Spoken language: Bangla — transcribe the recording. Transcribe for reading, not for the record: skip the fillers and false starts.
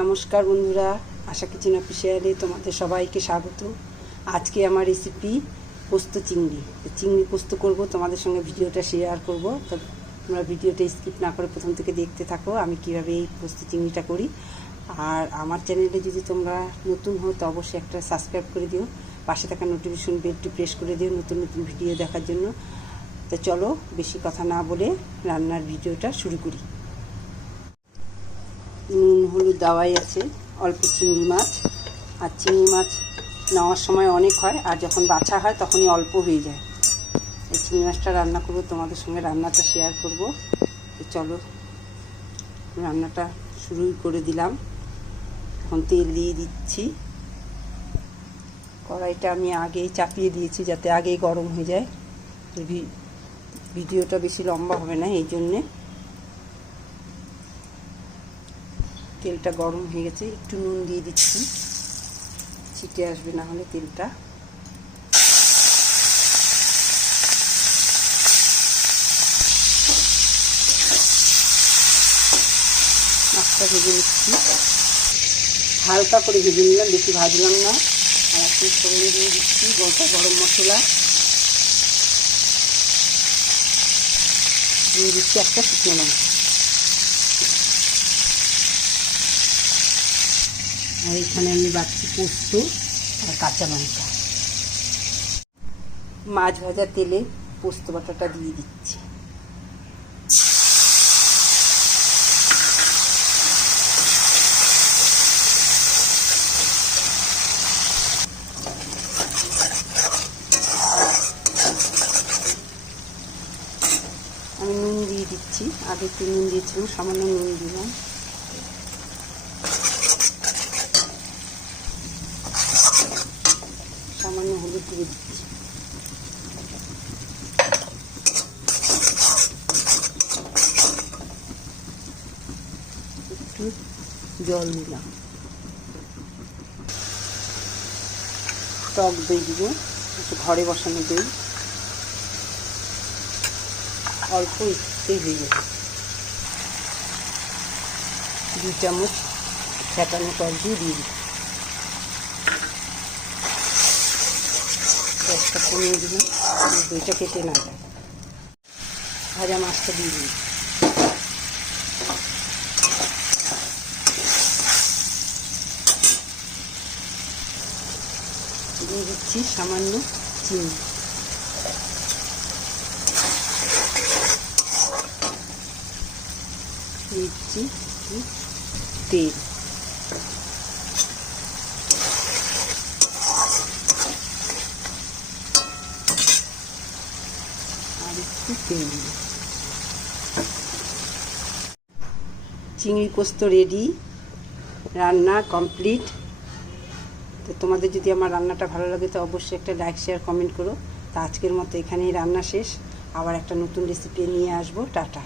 নমস্কার বন্ধুরা, আশা কিচেন অফিসিয়ালে তোমাদের সবাইকে স্বাগত। আজকে আমার রেসিপি পোস্ত চিংড়ি। চিংড়ি পোস্ত করব, তোমাদের সঙ্গে ভিডিওটা শেয়ার করব। তো তোমরা ভিডিওটা স্কিপ না করে প্রথম থেকে দেখতে থাকো আমি কিভাবে এই পোস্ত চিংড়িটা করি। আর আমার চ্যানেলে যদি তোমরা নতুন হও তো অবশ্যই একটা সাবস্ক্রাইব করে দিও, পাশে থাকা নোটিফিকেশন বেলটি প্রেস করে দিও নতুন নতুন ভিডিও দেখার জন্য। তো চলো বেশি কথা না বলে রান্নার ভিডিওটা শুরু করি। নুন হলুদ দেওয়াই আছে, অল্প চিংড়ি মাছ। আর চিংড়ি মাছ নেওয়ার সময় অনেক হয়, আর যখন বাছা হয় তখনই অল্প হয়ে যায়। এই চিংড়ি মাছটা রান্না করবো, তোমাদের সঙ্গে রান্নাটা শেয়ার করব। তো চলো রান্নাটা শুরুই করে দিলাম। এখন তেল দিয়ে দিচ্ছি। কড়াইটা আমি আগেই চাপিয়ে দিয়েছি যাতে আগেই গরম হয়ে যায়। ভিডিওটা বেশি লম্বা হবে না, এই জন্যে। তেলটা গরম হয়ে গেছে, একটু নুন দিয়ে দিচ্ছি, ছিটে আসবে না হলে তেলটা। মাছটা ভেজে নিচ্ছি, হালকা করে ভেজে নিলাম, বেশি ভাজলাম না। আর একটু ফোড়ন দিয়ে দিচ্ছি গোটা গরম মশলা, দিয়ে দিচ্ছি একটা শুকনো লঙ্কা। আর এখানে আমি বাড়ছি পোস্ত আর কাঁচা লঙ্কা। মাছ ভাজা তেলে পোস্ত বাটাটা দিয়ে দিচ্ছি। আমি নুন দিয়ে দিচ্ছি, আগে একটু নুন দিয়েছিলাম, সামান্য নুন দিলাম। সামান্য হলুদ দিয়ে দিচ্ছি। একটু জল দিলাম। টক দই দিব, একটু ঘরে বসানো দই, অল্প একটুই হয়ে যাবে। 2 চামচ ফেটানো টক দিয়ে দিই। একটা কমিয়ে দিলাম, দইটা কেটে না যায়। ভাজা মাছটা দিয়ে দিই। দিয়ে দিচ্ছি সামান্য চিনি। দিচ্ছি তেল। আর একটু তেল দিই। চিংড়ি পোস্ত রেডি, রান্না কমপ্লিট। তো তোমাদের যদি আমার রান্নাটা ভালো লাগে তো অবশ্যই একটা লাইক শেয়ার কমেন্ট করো। তো আজকের মতো এখানেই রান্না শেষ, আবার একটা নতুন রেসিপি নিয়ে আসবো। টাটা।